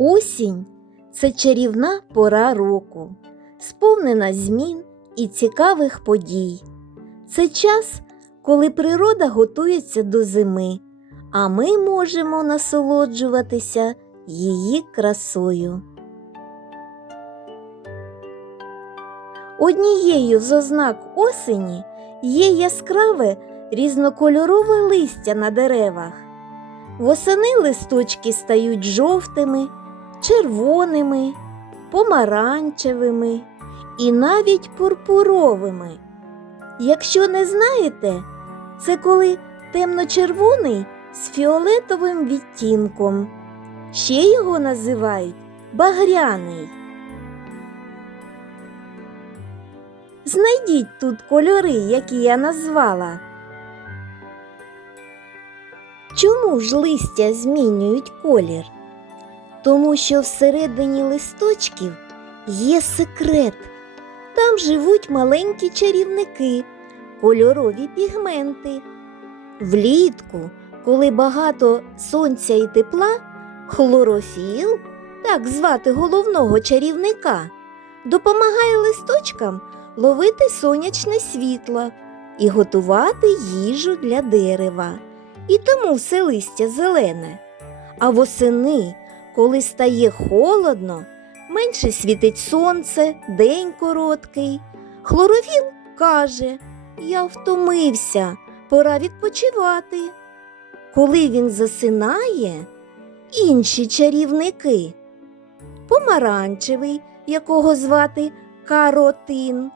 Осінь це чарівна пора року, сповнена змін і цікавих подій. Це час, коли природа готується до зими, а ми можемо насолоджуватися її красою. Однією з ознак осені є яскраве різнокольорове листя на деревах. Восени листочки стають жовтими, червоними, помаранчевими і навіть пурпуровими. Якщо не знаєте, це коли темно-червоний з фіолетовим відтінком. Ще його називають багряний. Знайдіть тут кольори, які я назвала. Чому ж листя змінюють колір? Тому що всередині листочків є секрет. Там живуть маленькі чарівники, кольорові пігменти. Влітку, коли багато сонця і тепла, хлорофіл, так звати головного чарівника, допомагає листочкам ловити сонячне світло і готувати їжу для дерева. І тому все листя зелене. А восени, коли стає холодно, менше світить сонце, день короткий. Хлорофіл каже: Я втомився, пора відпочивати. Коли він засинає, інші чарівники. Помаранчевий, якого звати каротин.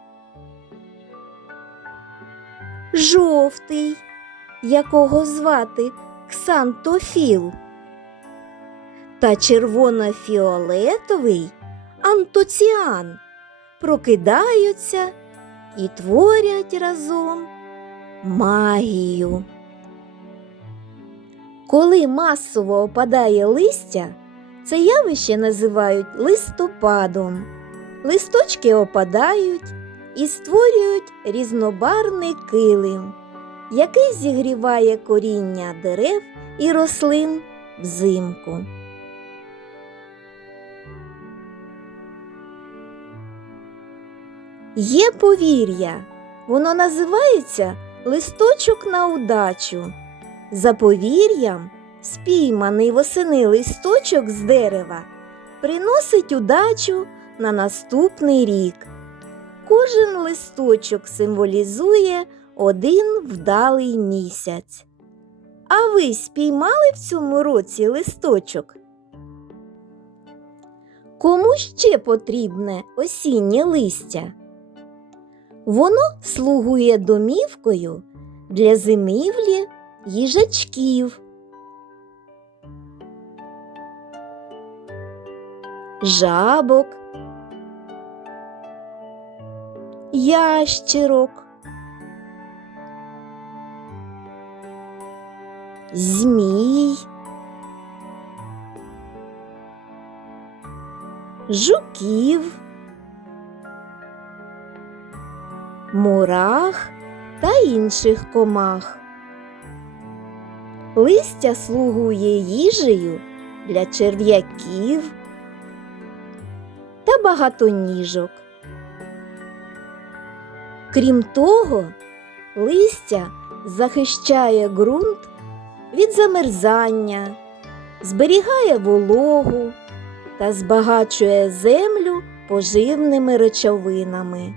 Жовтий, якого звати Ксантофіл. Та червоно-фіолетовий антоціан прокидаються і творять разом магію. Коли масово опадає листя, це явище називають листопадом. Листочки опадають і створюють різнобарний килим, який зігріває коріння дерев і рослин взимку. Є повір'я, воно називається листочок на удачу. За повір'ям, спійманий восени листочок з дерева приносить удачу на наступний рік. Кожен листочок символізує один вдалий місяць. А ви спіймали в цьому році листочок? Кому ще потрібне осіннє листя? Воно слугує домівкою для зимівлі їжачків. Жабок, ящерок, змій, жуків, мурах та інших комах. Листя слугує їжею для черв'яків та багатоніжок. Крім того, листя захищає ґрунт від замерзання, зберігає вологу та збагачує землю поживними речовинами.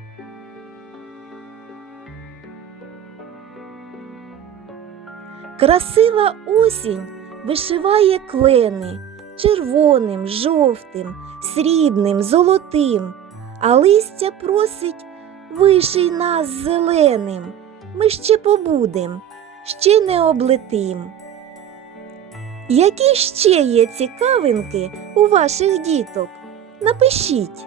Красива осінь вишиває клени червоним, жовтим, срібним, золотим, а листя просить виший нас зеленим. Ми ще побудем, ще не облетим. Які ще є цікавинки у ваших діток? Напишіть.